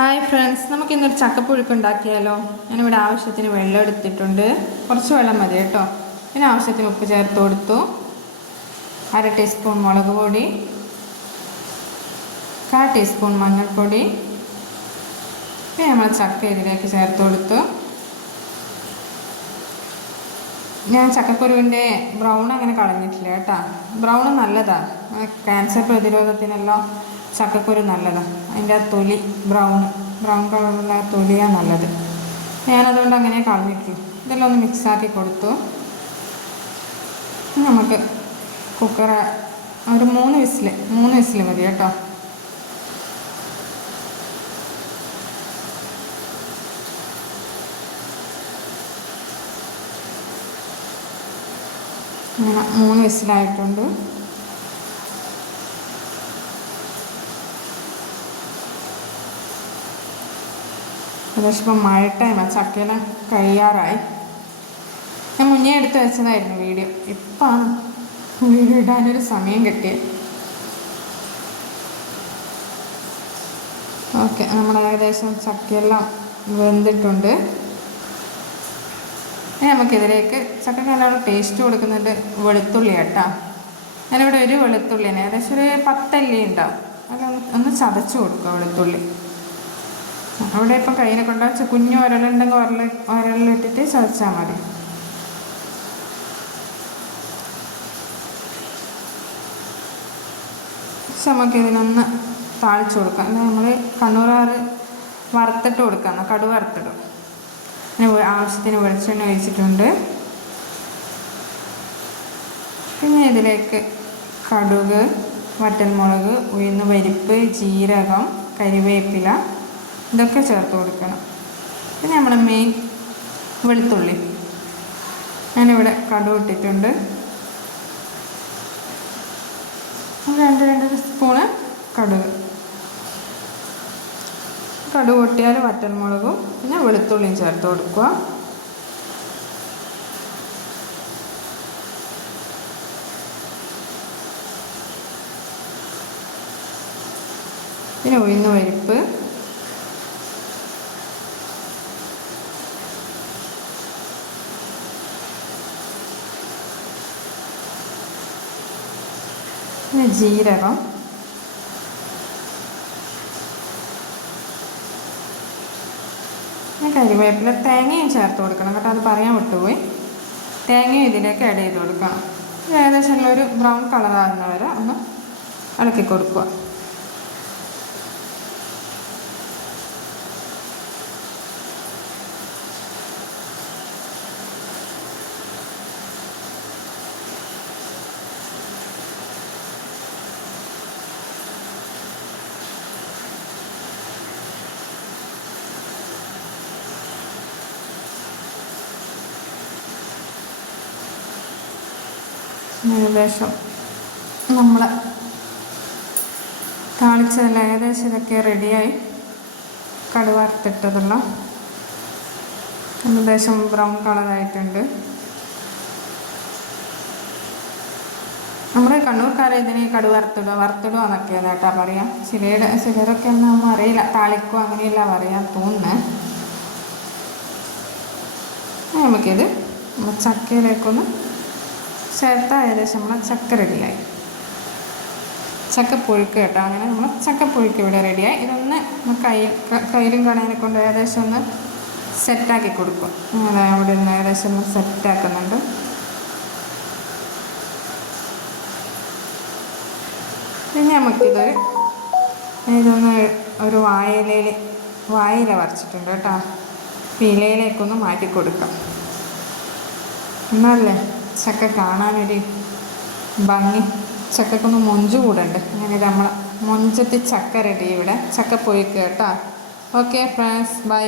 Hi friends, നമുക്കിന്നൊരു ചക്കപ്പുഴുക്ക് ഉണ്ടാക്കിയാലോ. ഞാനിവിടെ ആവശ്യത്തിന് വെള്ളം എടുത്തിട്ടുണ്ട്. കുറച്ച് വെള്ളം മതി കേട്ടോ. പിന്നെ ആവശ്യത്തിന് ഉപ്പ് ചേർത്ത് കൊടുത്തു. 1/2 ടീസ്പൂൺ മുളക് പൊടി, 1/4 ടീസ്പൂൺ മഞ്ഞൾപ്പൊടി. പിന്നെ നമ്മൾ ചക്ക ഇതിലേക്ക് ചേർത്ത് കൊടുത്തു. ഞാൻ ചക്കക്കുരുവിൻ്റെ ബ്രൗൺ അങ്ങനെ കളഞ്ഞിട്ടില്ല കേട്ടോ. ബ്രൗൺ നല്ലതാണ്, ക്യാൻസർ പ്രതിരോധത്തിനെല്ലാം ചക്കക്കുരു നല്ലതാണ്. അതിൻ്റെ ആ തൊലി ബ്രൗൺ കളറുള്ള തൊലിയാണ് നല്ലത്. ഞാനതുകൊണ്ട് അങ്ങനെ കളഞ്ഞിട്ടു. ഇതെല്ലാം ഒന്ന് മിക്സാക്കി കൊടുത്തു. നമുക്ക് കുക്കർ ഒരു 3 വിസിൽ മതി കേട്ടോ. അങ്ങനെ 3 വിസിലായിട്ടുണ്ട്. ഏകദേശം ഇപ്പം മഴ ടൈമാണ്, ചക്കയെല്ലാം കഴിയാറായി. ഞാൻ മുന്നേ എടുത്ത് വെച്ചതായിരുന്നു വീഡിയോ. ഇപ്പാണ് വീഡിയോ ഇടാനൊരു സമയം കിട്ടിയത്. ഓക്കെ, നമ്മൾ ഏകദേശം ചക്കയെല്ലാം വെന്തിട്ടുണ്ട്. നമുക്കിതിലേക്ക് ചക്കയ്ക്ക് നല്ലോണം ടേസ്റ്റ് കൊടുക്കുന്നുണ്ട് വെളുത്തുള്ളി കേട്ടോ. ഞാനിവിടെ ഒരു വെളുത്തുള്ളിയാണ്, ഏകദേശം ഒരു 10 അല്ലി ഉണ്ടാവും. ഒന്ന് ചതച്ച് കൊടുക്കുക വെളുത്തുള്ളി. അവിടെ ഇപ്പം കയ്യിനെ കൊണ്ടുവച്ച് കുഞ്ഞു ഉരലുണ്ടെങ്കിൽ ഉരലിട്ടിട്ട് ചതച്ചാൽ മതി. പക്ഷെ നമുക്കിതിനൊന്ന് താളിച്ച് കൊടുക്കാം. അല്ല, നമ്മൾ കണ്ണൂറാറ് വറുത്തിട്ട് കൊടുക്കാം, കടുക് വറുത്തിടും. ആവശ്യത്തിന് വെളിച്ചെണ്ണ ഒഴിച്ചിട്ടുണ്ട്. പിന്നെ ഇതിലേക്ക് കടുക്, വറ്റൽമുളക്, ഉഴുന്ന് പരിപ്പ്, ജീരകം, കരിവേപ്പില ഇതൊക്കെ ചേർത്ത് കൊടുക്കണം. പിന്നെ നമ്മൾ മെയിൻ വെളുത്തുള്ളി, ഞാനിവിടെ കടുക് ഇട്ടിട്ടുണ്ട്. 2 സ്പൂണ് കടുക് പൊട്ടിയാൽ വറ്റൽമുളകും പിന്നെ വെളുത്തുള്ളിയും ചേർത്ത് കൊടുക്കുക. പിന്നെ ഉഴുന്ന് പരിപ്പ്, പിന്നെ ജീരകം, കരിവേപ്പില, തേങ്ങയും ചേർത്ത് കൊടുക്കണം കേട്ടോ. അത് പറയാൻ വിട്ടുപോയി. തേങ്ങയും ഇതിലേക്ക് ആഡ് ചെയ്ത് കൊടുക്കണം. ഏകദേശം ഒരു ബ്രൗൺ കളറാകുന്ന വരെ ഒന്ന് ഇളക്കി കൊടുക്കുക. ഏകദേശം നമ്മൾ താളിച്ചതെല്ലാം ഏകദേശം ഇതൊക്കെ റെഡിയായി. കടുക് വറുത്തിട്ടതെല്ലാം ഏകദേശം ബ്രൗൺ കളറായിട്ടുണ്ട്. നമ്മുടെ കണ്ണൂർക്കാരെ ഇതിന് കടുക് വറുത്തിടുക എന്നൊക്കെയാണ് കേട്ടോ പറയാം. ചിലരൊക്കെ ഒന്നും അറിയില്ല, താളിക്കുക അങ്ങനെയല്ല പറയാൻ തോന്നുന്നത്. നമുക്കിത് ചക്കയിലേക്കൊന്ന് ചേർത്ത് ഏകദേശം നമ്മൾ ചക്ക റെഡിയായി. ചക്കപ്പുഴുക്ക് കേട്ടോ. അങ്ങനെ നമ്മൾ ചക്കപ്പുഴുക്ക് ഇവിടെ റെഡിയായി. ഇതൊന്ന് കയ്യിലും കടയിനെ കൊണ്ട് ഏകദേശം ഒന്ന് സെറ്റാക്കി കൊടുക്കും. അങ്ങനെ അവിടെ നിന്ന് ഏകദേശം ഒന്ന് സെറ്റാക്കുന്നുണ്ട്. പിന്നെ ഇതൊന്ന് ഒരു വാഴയില വരച്ചിട്ടുണ്ട് കേട്ടോ. ഇലയിലേക്കൊന്ന് മാറ്റി കൊടുക്കാം. എന്നല്ലേ ചക്ക കാണാനൊരു ഭംഗി. ചക്കക്കൊന്ന് മൊഞ്ച് കൂടണ്ട്. അങ്ങനെ നമ്മൾ മൊഞ്ചത്തി ചക്ക റെഡി ഇവിടെ. ചക്കപ്പൊഴുക്ക് കേട്ടോ. Okay friends, by.